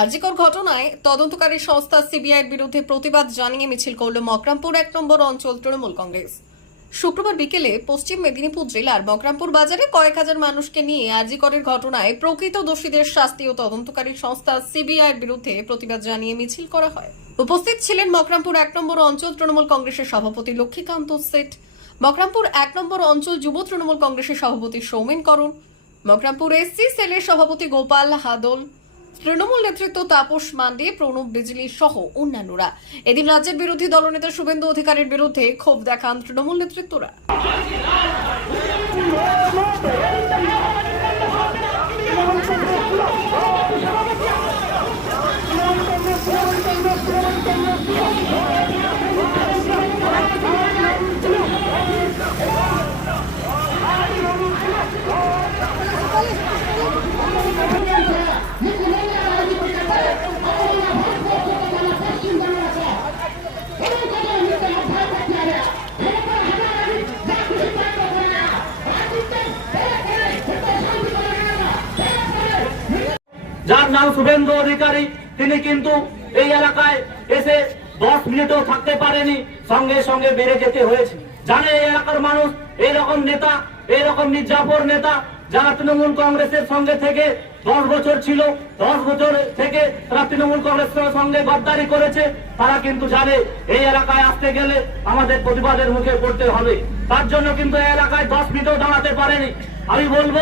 আরজিকর ঘটনায় তদন্তকারী সংস্থা সিবিআইয়ের বিরুদ্ধে প্রতিবাদ জানিয়ে মিছিল করল মকরামপুর এক নম্বর অঞ্চল তৃণমূল কংগ্রেস। শুক্রবার বিকেলে পশ্চিম মেদিনীপুর জেলার মকরামপুর বাজারে কয়েক হাজার মানুষকে নিয়ে আরজিকরের ঘটনায় প্রকৃত দোষীদের শাস্তি ও তদন্তকারী সংস্থা সিবিআইয়ের বিরুদ্ধে প্রতিবাদ জানিয়ে মিছিল করা হয়। উপস্থিত ছিলেন মকরামপুর এক নম্বর অঞ্চল তৃণমূল কংগ্রেসের সভাপতি লক্ষ্মীকান্ত সেঠ, মকরামপুর এক নম্বর অঞ্চল যুব তৃণমূল কংগ্রেসের সভাপতি সৌমেন করণ, মকরামপুর এসসি সেলের সভাপতি গোপাল হাদল তৃণমূল নেতৃত্ব তাপস মান্ডে, প্রণব বিজলি সহ অন্যান্যরা। এদিন রাজ্যের বিরোধী দলনেতা শুভেন্দু অধিকারীর বিরুদ্ধে ক্ষোভ দেখান তৃণমূল নেতৃত্বরা। যার নাম শুভেন্দু অধিকারী, তিনি কিন্তু এই এলাকায় এসে দশ মিনিটও থাকতে পারেনি, সঙ্গে সঙ্গে বেড়ে যেতে হয়েছে। জানে এই এলাকার মানুষ, এই রকম নেতা, এই রকম মির্জাপুর নেতা, যারা তৃণমূল কংগ্রেসের সঙ্গে থেকে দশ বছর ছিল, দশ বছর থেকে তারা তৃণমূল কংগ্রেসের সঙ্গে গদ্দারি করেছে, তারা কিন্তু জানে এই এলাকায় আসতে গেলে আমাদের প্রতিবাদের মুখে পড়তে হবে। তার জন্য কিন্তু এই এলাকায় দশ মিনিটও দাঁড়াতে পারেনি। আমি বলব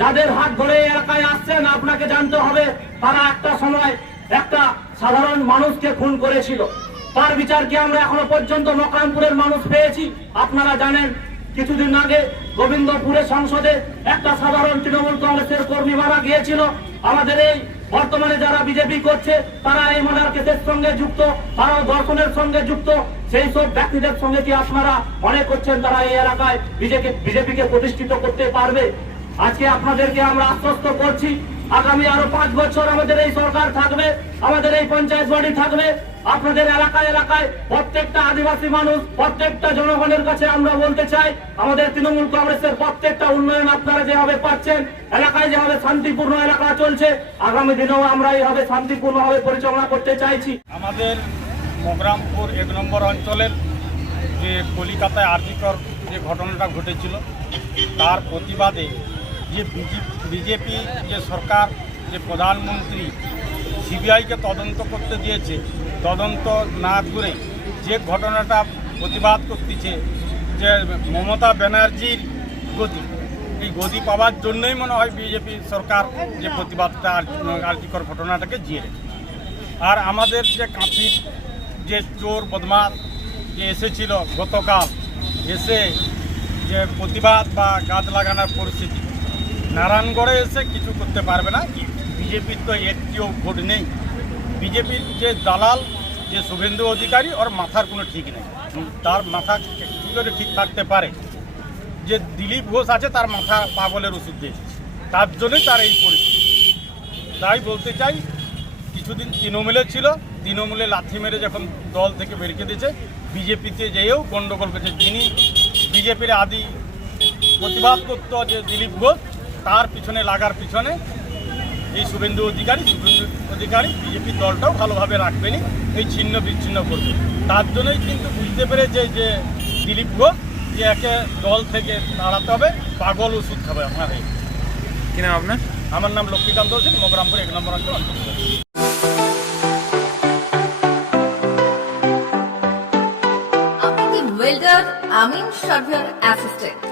যাদের হাত ধরে এলাকায় আসছেন, আপনাকে জানতে হবে, তারা একটা সময় একটা সাধারণ মানুষকে খুন করেছিল। তার বিচার কি আমরা এখনও পর্যন্ত মকরামপুরের মানুষ পেয়েছি? আপনারা জানেন, কিছুদিন আগে গোবিন্দপুরের সংসদে একটা সাধারণ তৃণমূল কংগ্রেসের কর্মী মারা গিয়েছিল। আমাদের এই বর্তমানে যারা বিজেপি করছে, তারা এই মার্ডার কেসের সঙ্গে যুক্ত, তারাও দর্শনের সঙ্গে যুক্ত। সেই সব ব্যক্তিদের সঙ্গে কি আপনারা মনে করছেন তারা এই এলাকায় বিজেপি বিজেপিকে প্রতিষ্ঠিত করতে পারবে? আজকে আপনাদেরকে আমরা আশ্বস্ত করছি, আগামী আরও পাঁচ বছর আমাদের এই সরকার থাকবে, আমাদের এই পঞ্চায়েত বডি থাকবে। আপনাদের এলাকায় এলাকায় প্রত্যেকটা আদিবাসী মানুষ, প্রত্যেকটা জনগণের কাছে আমরা বলতে চাই, আমাদের তৃণমূল কংগ্রেসের প্রত্যেকটা উন্নয়ন আপনারা যেভাবে পাচ্ছেন, এলাকায় যেভাবে শান্তিপূর্ণ এলাকা চলছে, আগামী দিনেও আমরা এইভাবে শান্তিপূর্ণভাবে পরিচালনা করতে চাইছি। আমাদের মগরামপুর এক নম্বর অঞ্চলের যে কলিকাতায় আর্জিকর যে ঘটনাটা ঘটেছিল, তার প্রতিবাদে যে বিজেপি যে সরকার, যে প্রধানমন্ত্রী সিবিআইকে তদন্ত করতে দিয়েছে, তদন্ত না করে যে ঘটনাটা প্রতিবাদ করতেছে, যে মমতা ব্যানার্জির গতি, এই গদি পাওয়ার জন্যই মনে হয় বিজেপি সরকার যে প্রতিবাদটা আর্জিকর ঘটনাটাকে জিয়ে। আর আমাদের যে কাঁথির যে চোর বদমাস যে এসেছিল গতকাল, এসে যে প্রতিবাদ বা গাছ লাগানোর পরিস্থিতি নারায়ণগড়ে এসে কিছু করতে পারবে না বিজেপির তো একটিও ভোট নেই। বিজেপির যে দালাল, যে শুভেন্দু অধিকারী, ওর মাথার কোনো ঠিক নেই। তার মাথা কী করে ঠিক থাকতে পারে? যে দিলীপ ঘোষ আছে, তার মাথা পাগলের ওষুধ দিয়েছে তার জন্যই তার এই পরিস্থিতি। তাই বলতে চাই, কিছুদিন তৃণমূলে ছিল, তৃণমূলে লাথি মেরে যখন দল থেকে বেরিয়ে দিয়েছে, বিজেপিতে যেয়েও গণ্ডগোল করেছে। যিনি বিজেপির আদি প্রতিবাদ করতো যে দিলীপ ঘোষ তার পিছনে লাগার পিছনে এই শুভেন্দু অধিকারী শুভেন্দু অধিকারী বিজেপি দলটাও ভালোভাবে রাখবেনি এই ছিন্ন বিচ্ছিন্ন করবে। তার জন্যই কিন্তু বুঝতে পেরেছে যে দিলীপ ঘোষ যে একে দল থেকে দাঁড়াতে হবে পাগল ওষুধ খাবে আপনার কি নাম আপনার? আমার নাম লক্ষ্মীকান্ত হোসেন মকরামপুর এক নম্বর অঞ্চল অন্তর্গত। ওয়েল্ডার আমিন surveyor assistant